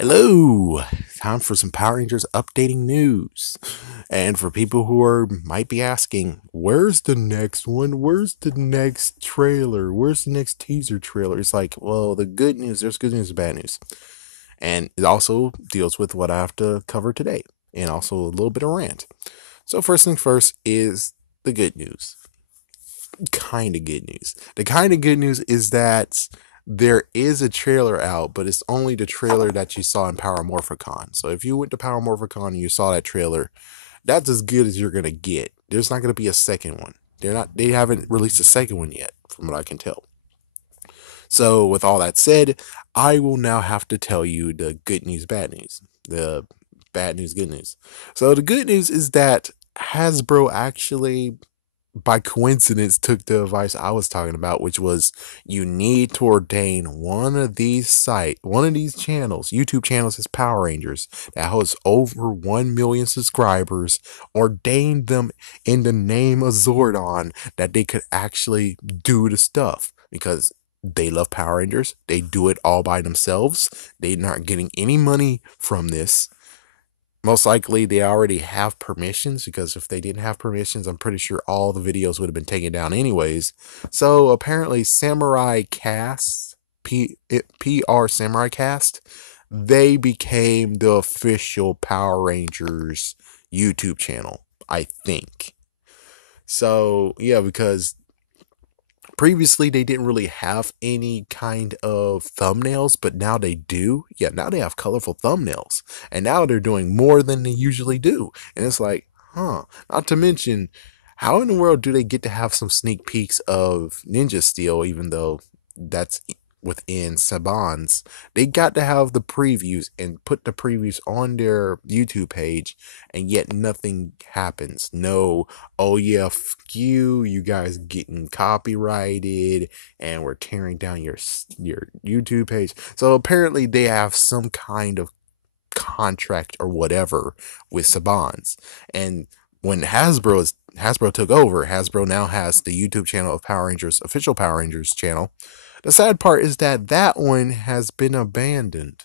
Hello, time for some Power Rangers updating news. And for people who might be asking, where's the next one? Where's the next trailer? Where's the next teaser trailer? It's like, well, the good news, there's good news and bad news. And it also deals with what I have to cover today, and also a little bit of rant. So first thing first is the good news. Kind of good news. The kind of good news is that there is a trailer out, but it's only the trailer that you saw in Power Morphicon. So if you went to Power Morphicon and you saw that trailer, that's as good as you're gonna get. There's not gonna be a second one. They haven't released a second one yet, from what I can tell. So with all that said, I will now have to tell you the good news, bad news. The bad news, good news. So the good news is that Hasbro actually by coincidence took the advice I was talking about, which was you need to ordain one of these channels, YouTube channels, as Power Rangers that has over 1 million subscribers. Ordain them in the name of Zordon that they could actually do the stuff because they love Power Rangers. They do it all by themselves. They're not getting any money from this. Most likely they already have permissions, because if they didn't have permissions, I'm pretty sure all the videos would have been taken down anyways. So apparently Samurai Cast, PR Samurai Cast, they became the official Power Rangers YouTube channel, I think. So yeah, because previously they didn't really have any kind of thumbnails, but now they do. Yeah, now they have colorful thumbnails, and now they're doing more than they usually do. And it's like, huh. Not to mention, how in the world do they get to have some sneak peeks of Ninja Steel, even though that's within Saban's? They got to have the previews and put the previews on their YouTube page, and yet nothing happens. No, oh yeah, you guys getting copyrighted, and we're tearing down your YouTube page. So apparently they have some kind of contract or whatever with Saban's. And when Hasbro took over, Hasbro now has the YouTube channel of Power Rangers, official Power Rangers channel. The sad part is that that one has been abandoned.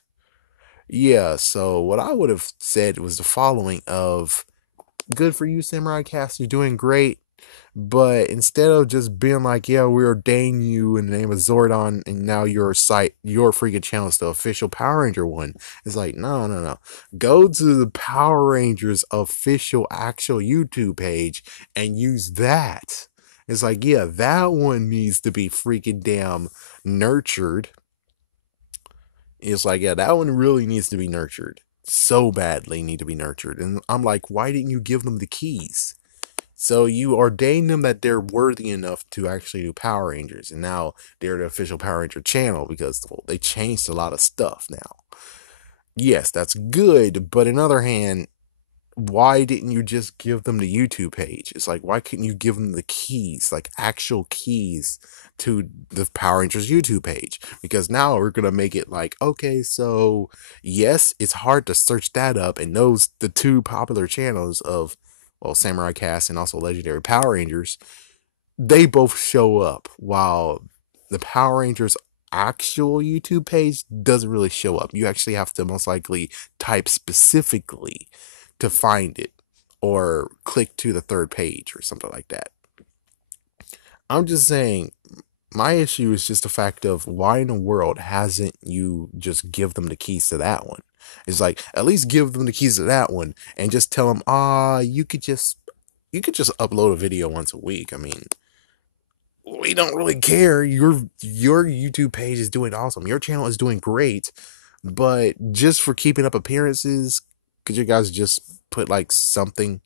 Yeah, so what I would have said was the following of, good for you, Samurai Cast, you're doing great. But instead of just being like, yeah, we ordain you in the name of Zordon, and now your freaking channel is the official Power Ranger one, it's like, no, no, no. Go to the Power Rangers official actual YouTube page and use that. It's like, yeah, that one needs to be freaking damn nurtured. It's like, yeah, that one really needs to be nurtured. So badly need to be nurtured. And I'm like, why didn't you give them the keys? So you ordain them that they're worthy enough to actually do Power Rangers, and now they're the official Power Ranger channel because, well, they changed a lot of stuff now. Yes, that's good, but on the other hand, why didn't you just give them the YouTube page? It's like, why couldn't you give them the keys, like actual keys to the Power Rangers YouTube page? Because now we're gonna make it like, okay, so yes, it's hard to search that up, and those the two popular channels of, well, Samurai Cast and also Legendary Power Rangers, they both show up, while the Power Rangers actual YouTube page doesn't really show up. You actually have to most likely type specifically to find it, or click to the third page or something like that. I'm just saying, my issue is just the fact of, why in the world hasn't you just give them the keys to that one? It's like, at least give them the keys to that one and just tell them, you could just upload a video once a week. I mean, we don't really care. Your YouTube page is doing awesome. Your channel is doing great, but just for keeping up appearances, could you guys just put like something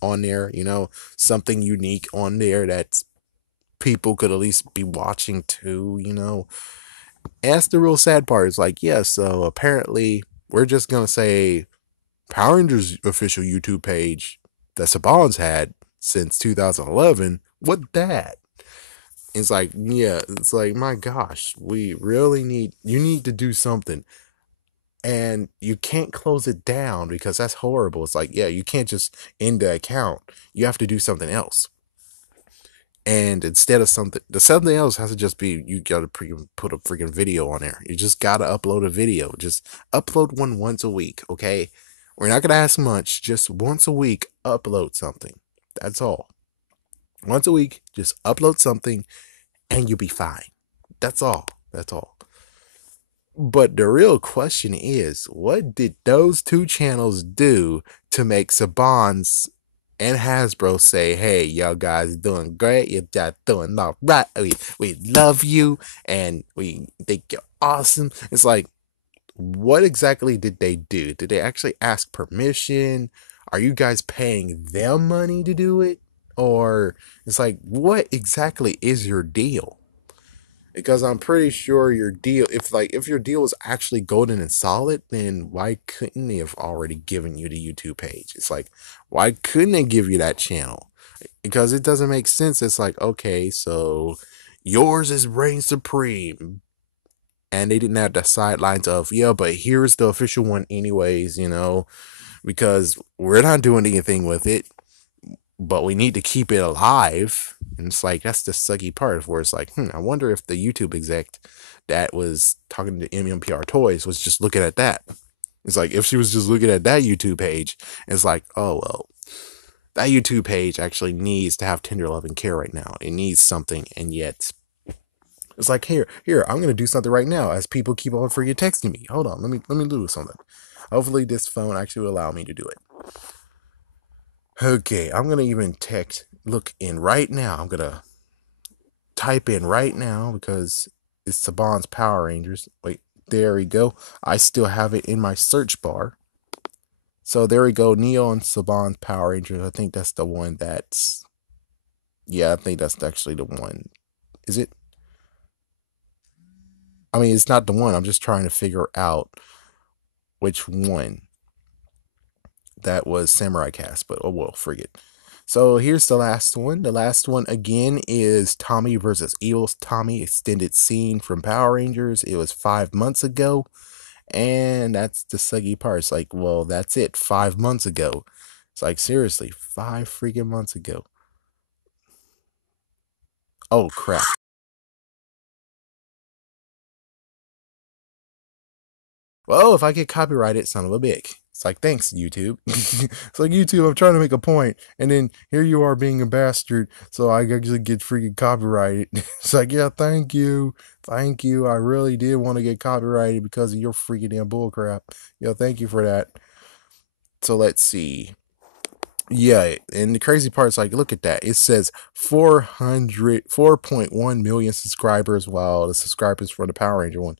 on there, something unique on there that people could at least be watching too? And that's the real sad part. It's like, yeah, so apparently we're just gonna say Power Rangers official YouTube page that Saban's had since 2011. What that? It's like, yeah, it's like, my gosh, you need to do something. And you can't close it down because that's horrible. It's like, yeah, you can't just end the account. You have to do something else. And instead of something else has to just be you gotta put a freaking video on there. You just gotta upload a video. Just upload one once a week, okay? We're not gonna ask much. Just once a week, upload something. That's all. Once a week, just upload something, and you'll be fine. That's all. That's all. But the real question is, what did those two channels do to make Saban's and Hasbro say, "Hey, y'all guys doing great. You're just doing all right. We love you, and we think you're awesome." It's like, what exactly did they do? Did they actually ask permission? Are you guys paying them money to do it? Or it's like, what exactly is your deal? Because I'm pretty sure your deal, if your deal was actually golden and solid, then why couldn't they have already given you the YouTube page? It's like, why couldn't they give you that channel? Because it doesn't make sense. It's like, okay, so yours is Reign Supreme, and they didn't have the sidelines of, yeah, but here's the official one anyways, because we're not doing anything with it, but we need to keep it alive. And it's like, that's the sucky part where it's like, I wonder if the YouTube exec that was talking to MMPR Toys was just looking at that. It's like, if she was just looking at that YouTube page, it's like, oh, well, that YouTube page actually needs to have tender love and care right now. It needs something, and yet it's like, here, I'm gonna do something right now as people keep on freaking texting me. Hold on, let me do something. Hopefully this phone actually will allow me to do it. Okay, I'm gonna even look in right now. I'm gonna type in right now because it's Saban's Power Rangers. Wait, there we go. I still have it in my search bar. So there we go, Neo and Saban's Power Rangers. I think that's the one that's, yeah, I think that's actually the one. Is it? I mean, it's not the one. I'm just trying to figure out which one that was Samurai Cast, but oh well, forget. So here's the last one. The last one again is Tommy versus Evil Tommy extended scene from Power Rangers. It was 5 months ago. And that's the sucky part. It's like, well, that's it. 5 months ago. It's like, seriously, 5 freaking months ago. Oh, crap. Well, if I get copyrighted, son of a bitch. It's like, thanks, YouTube. It's like, YouTube, I'm trying to make a point, and then here you are being a bastard, so I actually get freaking copyrighted. It's like, yeah, thank you. Thank you. I really did want to get copyrighted because of your freaking damn bullcrap. Yo, thank you for that. So let's see. Yeah, and the crazy part is like, look at that. It says 4.1 million subscribers, while the subscribers for the Power Ranger one.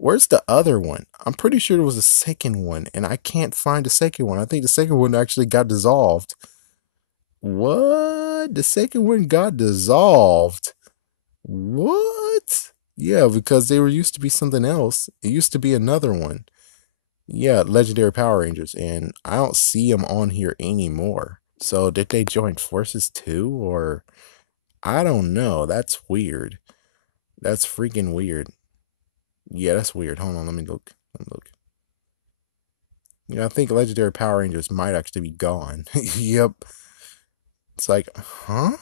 Where's the other one? I'm pretty sure there was a second one, and I can't find the second one. I think the second one actually got dissolved. What? The second one got dissolved? What? Yeah, because they were used to be something else. It used to be another one. Yeah, Legendary Power Rangers, and I don't see them on here anymore. So did they join forces too, or I don't know. That's weird. That's freaking weird. Yeah, that's weird. Hold on, let me look. Yeah, I think Legendary Power Rangers might actually be gone. Yep. It's like, huh?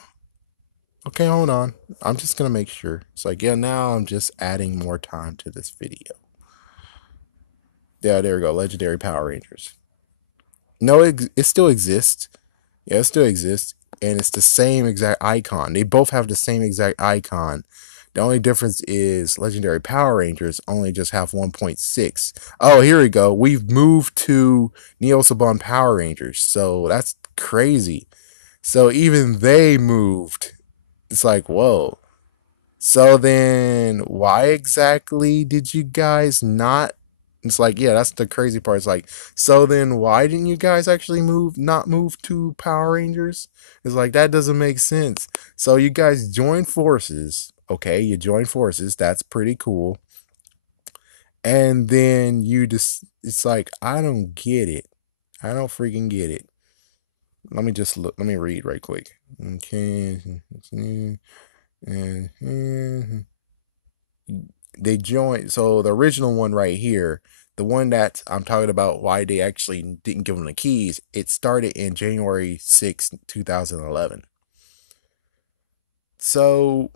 Okay, hold on. I'm just gonna make sure. It's like, yeah, now I'm just adding more time to this video. Yeah, there we go. Legendary Power Rangers. No, it still exists. Yeah, it still exists. And it's the same exact icon. They both have the same exact icon. The only difference is Legendary Power Rangers only just have 1.6. Oh, here we go. We've moved to Neo Saban Power Rangers. So that's crazy. So even they moved. It's like, whoa. So then why exactly did you guys not? It's like, yeah, that's the crazy part. It's like, so then why didn't you guys actually not move to Power Rangers? It's like, that doesn't make sense. So you guys join forces. Okay, you join forces. That's pretty cool. And then you just, it's like, I don't get it. I don't freaking get it. Let me just look. Let me read right quick. Okay. They joined. So the original one right here, the one that I'm talking about, why they actually didn't give them the keys, it started in January 6th, 2011. So,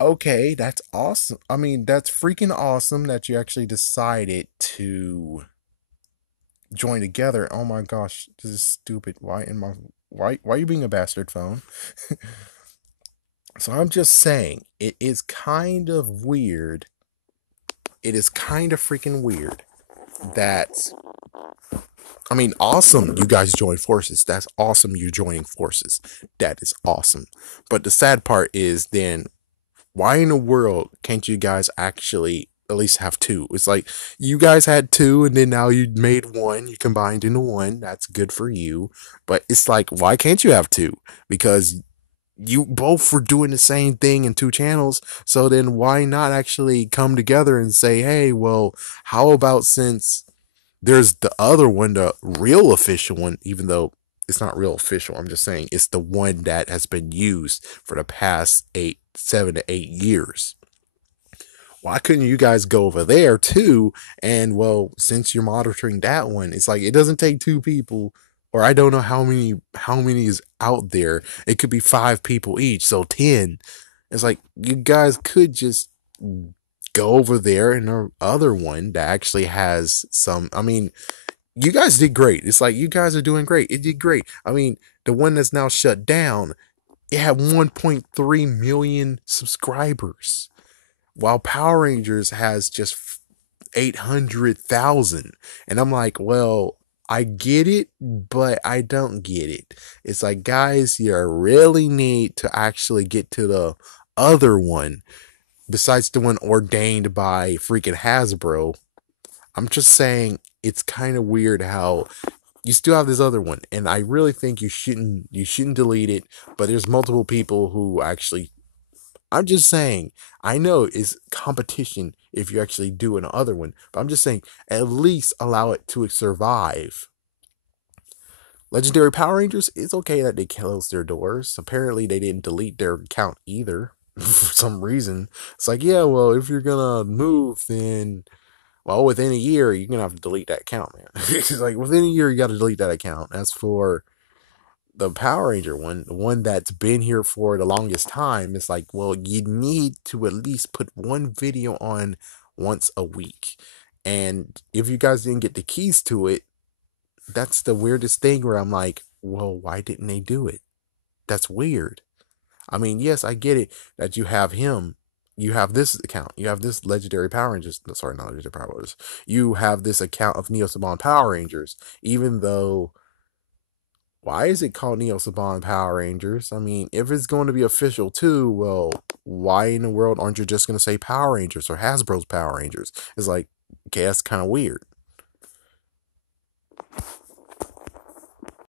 okay, that's awesome. I mean, that's freaking awesome that you actually decided to join together. Oh my gosh, this is stupid. Why are you being a bastard phone? So I'm just saying, it is kind of weird. It is kind of freaking weird that, I mean, awesome you guys join forces. That's awesome you joining forces. That is awesome. But the sad part is then why in the world can't you guys actually at least have two? It's like you guys had two and then now you made one, you combined into one. That's good for you. But it's like, why can't you have two? Because you both were doing the same thing in two channels. So then why not actually come together and say, hey, well, how about since there's the other one, the real official one, even though it's not real official, I'm just saying it's the one that has been used for the past 7 to 8 years. Why couldn't you guys go over there too? And well, since you're monitoring that one, it's like it doesn't take two people, or I don't know how many is out there. It could be 5 people each, so 10. It's like you guys could just go over there and the other one that actually has some. I mean, you guys did great. It's like you guys are doing great. It did great. I mean, the one that's now shut down, it had 1.3 million subscribers, while Power Rangers has just 800,000. And I'm like, well, I get it, but I don't get it. It's like, guys, you really need to actually get to the other one besides the one ordained by freaking Hasbro. I'm just saying it's kind of weird how you still have this other one, and I really think you shouldn't delete it. But there's multiple people who actually. I'm just saying. I know it's competition if you actually do an other one, but I'm just saying at least allow it to survive. Legendary Power Rangers, it's okay that they closed their doors. Apparently, they didn't delete their account either for some reason. It's like, yeah, well, if you're gonna move, then well, within a year, you're gonna have to delete that account, man. It's like within a year, you got to delete that account. As for the Power Ranger one, the one that's been here for the longest time, it's like, well, you need to at least put one video on once a week. And if you guys didn't get the keys to it, that's the weirdest thing where I'm like, well, why didn't they do it? That's weird. I mean, yes, I get it that you have him. You have this account. You have this Legendary Power Rangers. No, sorry, not Legendary Power Rangers. You have this account of Neo Saban Power Rangers. Even though, why is it called Neo Saban Power Rangers? I mean, if it's going to be official too, well, why in the world aren't you just going to say Power Rangers or Hasbro's Power Rangers? It's like, okay, that's kind of weird.